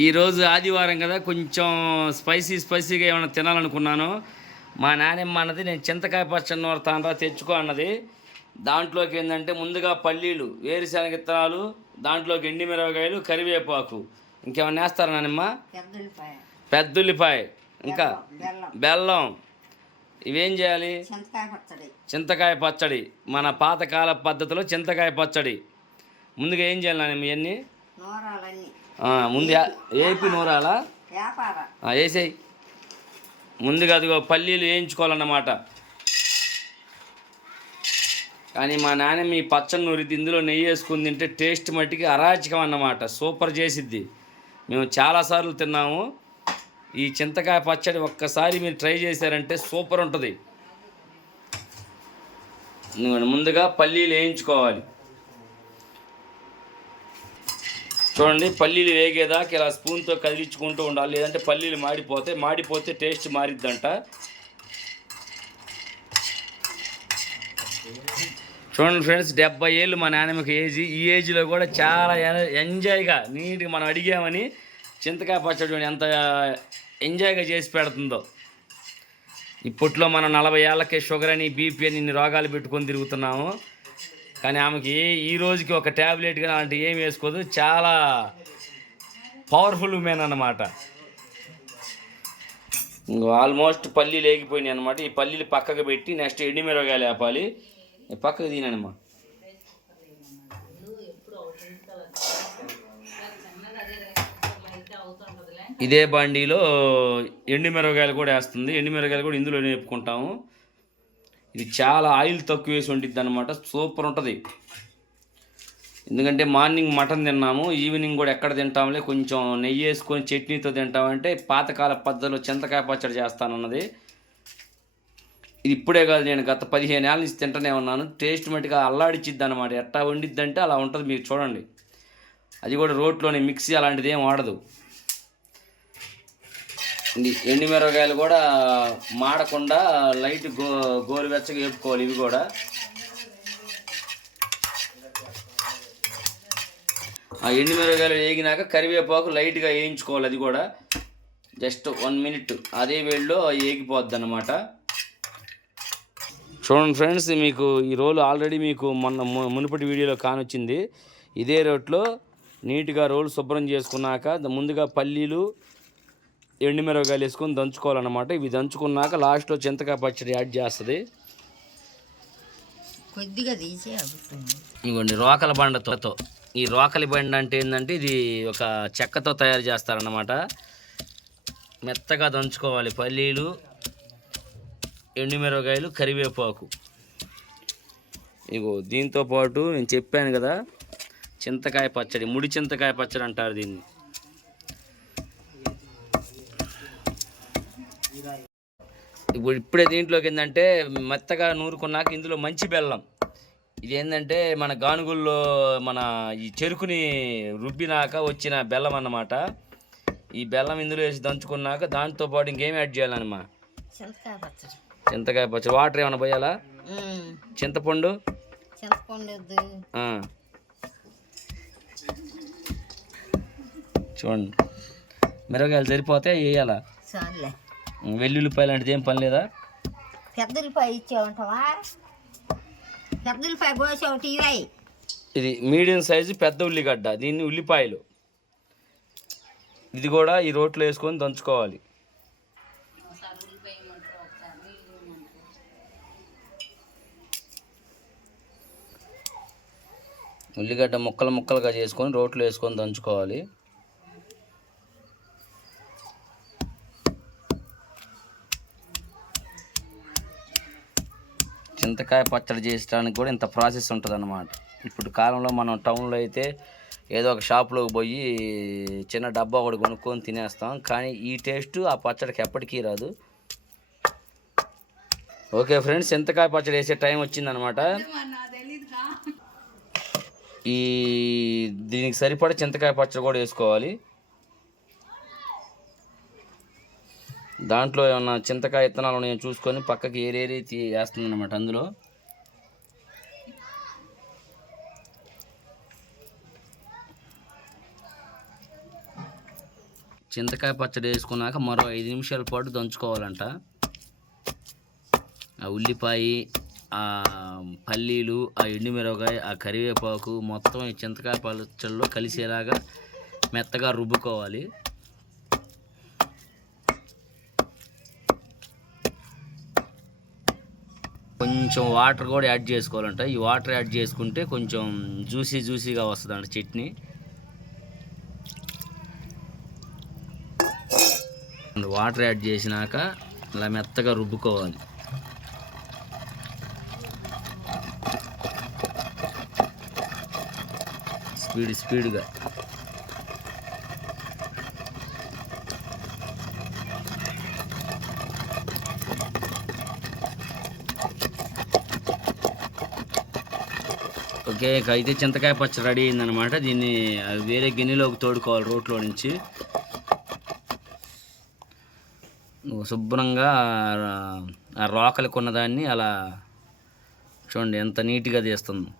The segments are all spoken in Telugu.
ఈరోజు ఆదివారం కదా కొంచెం స్పైసీ స్పైసీగా ఏమైనా తినాలనుకున్నాను. మా నాన్నమ్మ అన్నది నేను చింతకాయ పచ్చడి నూరతానరా తెచ్చుకో అన్నది. దాంట్లోకి ఏంటంటే ముందుగా పల్లీలు వేరుశనగ విత్తనాలు దాంట్లోకి ఎండి మిరపకాయలు కరివేపాకు. ఇంకేమన్నా వేస్తారా నాన్నమ్మ పెద్దల్లిపాయ. పెద్దుల్లిపాయ. ఇంకా బెల్లం. ఇవేం చేయాలి? చింతకాయ పచ్చడి. మన పాతకాల పద్ధతిలో చింతకాయ పచ్చడి. ముందుగా ఏం చేయాలి నాన్నమ్మ ఇవన్నీ? ముందు ఏపీ నూరాలా? వేసేయి ముందుగా అదిగో పల్లీలు వేయించుకోవాలన్నమాట. కానీ మా నాన్నమ్మ ఈ పచ్చడి నూరిది ఇందులో నెయ్యి వేసుకుని తింటే టేస్ట్ మట్టికి అరాచకం అన్నమాట. సూపర్ చేసిద్ది. మేము చాలాసార్లు తిన్నాము. ఈ చింతకాయ పచ్చడి ఒక్కసారి మీరు ట్రై చేశారంటే సూపర్ ఉంటుంది. ముందుగా పల్లీలు వేయించుకోవాలి. చూడండి పల్లీలు వేగేదాకా ఇలా స్పూన్తో కదిలించుకుంటూ ఉండాలి. లేదంటే పల్లీలు మాడిపోతే మాడిపోతే టేస్ట్ మారిద్దంట. చూడండి ఫ్రెండ్స్ డెబ్బై ఏళ్ళు మా నాన్నమ్మకి ఏజ్. ఈ ఏజ్లో కూడా చాలా ఎంజాయ్గా నీట్గా మనం అడిగామని చింతకాయ పచ్చడి చూడండి ఎంత ఎంజాయ్గా చేసి పెడుతుందో. ఇప్పట్లో మనం నలభై ఏళ్ళకే షుగర్ అని బీపీ అని ఇన్ని రోగాలు పెట్టుకొని తిరుగుతున్నాము. కానీ ఆమెకి ఈ రోజుకి ఒక ట్యాబ్లెట్ కానీ అలాంటివి ఏమి వేసుకోదు. చాలా పవర్ఫుల్ ఉమెన్ అన్నమాట. ఇంకో ఆల్మోస్ట్ పల్లీలు లేకపోయినాయి అనమాట ఈ పల్లీలు పక్కకు పెట్టి నెక్స్ట్ ఎండిమిరగాయలు వేపాలి. పక్కకు తినమ్మా ఇదే బండిలో ఎండుమిరగాయలు కూడా వేస్తుంది. ఎండుమిరగాయలు కూడా ఇందులో నేర్పుకుంటాము ఇది చాలా ఆయిల్ తక్కువ వేసి వండిద్ది అనమాట సూపర్ ఉంటుంది. ఎందుకంటే మార్నింగ్ మటన్ తిన్నాము ఈవినింగ్ కూడా ఎక్కడ తింటాంలే కొంచెం నెయ్యి వేసుకొని చట్నీతో తింటామంటే పాతకాల పద్ధతిలో చింతకాయ పచ్చడి చేస్తానన్నది. ఇది ఇప్పుడే కాదు నేను గత పదిహేను ఏళ్ళ నుంచి తింటూనే ఉన్నాను. టేస్ట్ మట్టుగా అల్లాడిచ్చిద్ది అనమాట ఎట్టా వండిద్దంటే అలా ఉంటుంది మీరు చూడండి. అది కూడా రోట్లోనే మిక్సీ అలాంటిది ఏం వాడదు. ఎండుమిరకాయలు కూడా మాడకుండా లైట్ గో గోరువెచ్చగా వేపుకోవాలి ఇవి కూడా. ఆ ఎండుమిరకాయలు వేగినాక కరివేపాకు లైట్గా వేయించుకోవాలి అది కూడా. Just one minute. అదే వేడిలో వేగిపోద్ది అనమాట చూడండి ఫ్రెండ్స్ మీకు ఈ రోలు ఆల్రెడీ మీకు మొన్న మునుపటి వీడియోలో కానొచ్చింది. ఇదే రోట్లో నీట్గా రోలు శుభ్రం చేసుకున్నాక ముందుగా పల్లీలు ఎండుమిరపకాయలు వేసుకొని దంచుకోవాలన్నమాట. ఇవి దంచుకున్నాక లాస్ట్లో చింతకాయ పచ్చడి యాడ్ చేస్తుంది. కొద్దిగా తీసి ఇవ్వండి రోకల బండతో ఈ రోకలి బండ అంటే ఏంటంటే ఇది ఒక చెక్కతో తయారు చేస్తారన్నమాట. మెత్తగా దంచుకోవాలి పల్లీలు ఎండుమిరపకాయలు కరివేపాకు. ఇగో దీంతో పాటు నేను చెప్పాను కదా చింతకాయ పచ్చడి ముడి చింతకాయ పచ్చడి అంటారు దీన్ని. ఇప్పుడు ఇప్పుడే దీంట్లోకి ఏంటంటే మెత్తగా నూరుకున్నాక ఇందులో మంచి బెల్లం. ఇది ఏంటంటే మన గానుగుల్లో మన ఈ చెరుకుని రుబ్బినాక వచ్చిన బెల్లం అన్నమాట. ఈ బెల్లం ఇందులో వేసి దంచుకున్నాక దాంతో పాటు ఇంకేం యాడ్ చేయాలన్నమా చింతకాయ పచ్చడి. చింతకాయ పచ్చడి. వాటర్ ఏమైనా పోయాలా? చింతపండు. చూడండి. మిరపకాయలు సరిపోతే వేయాలా? చాలులే వెల్లుల్లిపాయ లాంటిది ఏం పని లేదా? కోసి ఒకటి ఇవ్వాయి ఇది మీడియం సైజు పెద్ద ఉల్లిగడ్డ దీన్ని ఉల్లిపాయలు. ఇది కూడా ఈ రోట్లో వేసుకొని దంచుకోవాలి. ఉల్లిగడ్డ ముక్కలు ముక్కలుగా చేసుకొని రోట్లో వేసుకొని దంచుకోవాలి. చింతకాయ పచ్చడి చేయడానికి కూడా ఇంత ప్రాసెస్ ఉంటుంది అన్నమాట ఇప్పుడు కాలంలో మనం టౌన్లో అయితే ఏదో ఒక షాప్లోకి పోయి చిన్న డబ్బా ఒకటి కొనుక్కొని తినేస్తాం. కానీ ఈ టేస్ట్ ఆ పచ్చడికి ఎప్పటికీ రాదు. ఓకే ఫ్రెండ్స్ చింతకాయ పచ్చడి వేసే టైం వచ్చిందనమాట ఈ దీనికి సరిపడా చింతకాయ పచ్చడి కూడా వేసుకోవాలి. దాంట్లో ఏమన్నా చింతకాయ విత్తనాలు నేను చూసుకొని పక్కకి ఏరేరి తీ వేస్తుంది అనమాట అందులో. చింతకాయ పచ్చడి వేసుకున్నాక మరో ఐదు నిమిషాల పాటు దంచుకోవాలంట. ఆ ఉల్లిపాయ ఆ పల్లీలు ఆ ఎండుమిరపకాయ ఆ కరివేపాకు మొత్తం ఈ చింతకాయ పచ్చడిలో కలిసేలాగా మెత్తగా రుబ్బుకోవాలి. కొంచెం వాటర్ కూడా యాడ్ చేసుకోవాలంట. ఈ వాటర్ యాడ్ చేసుకుంటే కొంచెం జ్యూసీ జ్యూసీగా వస్తుందంట చట్నీ. వాటర్ యాడ్ చేసినాక ఇలా మెత్తగా రుబ్బుకోవాలి. స్పీడ్ స్పీడ్గా. ఓకే ఇక అయితే చింతకాయ పచ్చడి రెడీ అయిందనమాట దీన్ని వేరే గిన్నెలోకి తోడుకోవాలి రోట్లో నుంచి. శుభ్రంగా ఆ- రోకలికి ఉన్నదాన్ని అలా చూడండి ఎంత నీట్గా తీస్తుంది.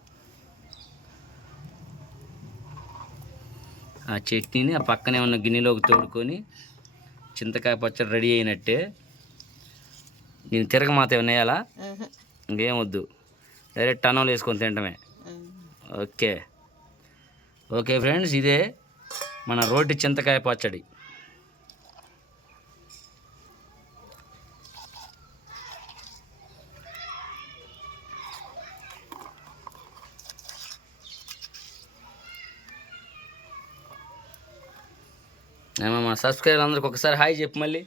ఆ చట్నీని ఆ పక్కనే ఉన్న గిన్నెలోకి తోడుకొని చింతకాయ పచ్చడి రెడీ అయినట్టే. దీన్ని తిరగమాత ఏమన్నా వేయాలా. ఇంకేం వద్దు. డైరెక్ట్ టన్నులు వేసుకొని తింటమే ఉమ్. ఓకే. ఓకే ఫ్రెండ్స్ ఇదే మన రోటి చింతకాయ పచ్చడి. ఏమో సబ్స్క్రైబర్ అందరికి ఒకసారి హాయ్ చెప్పు మళ్ళీ.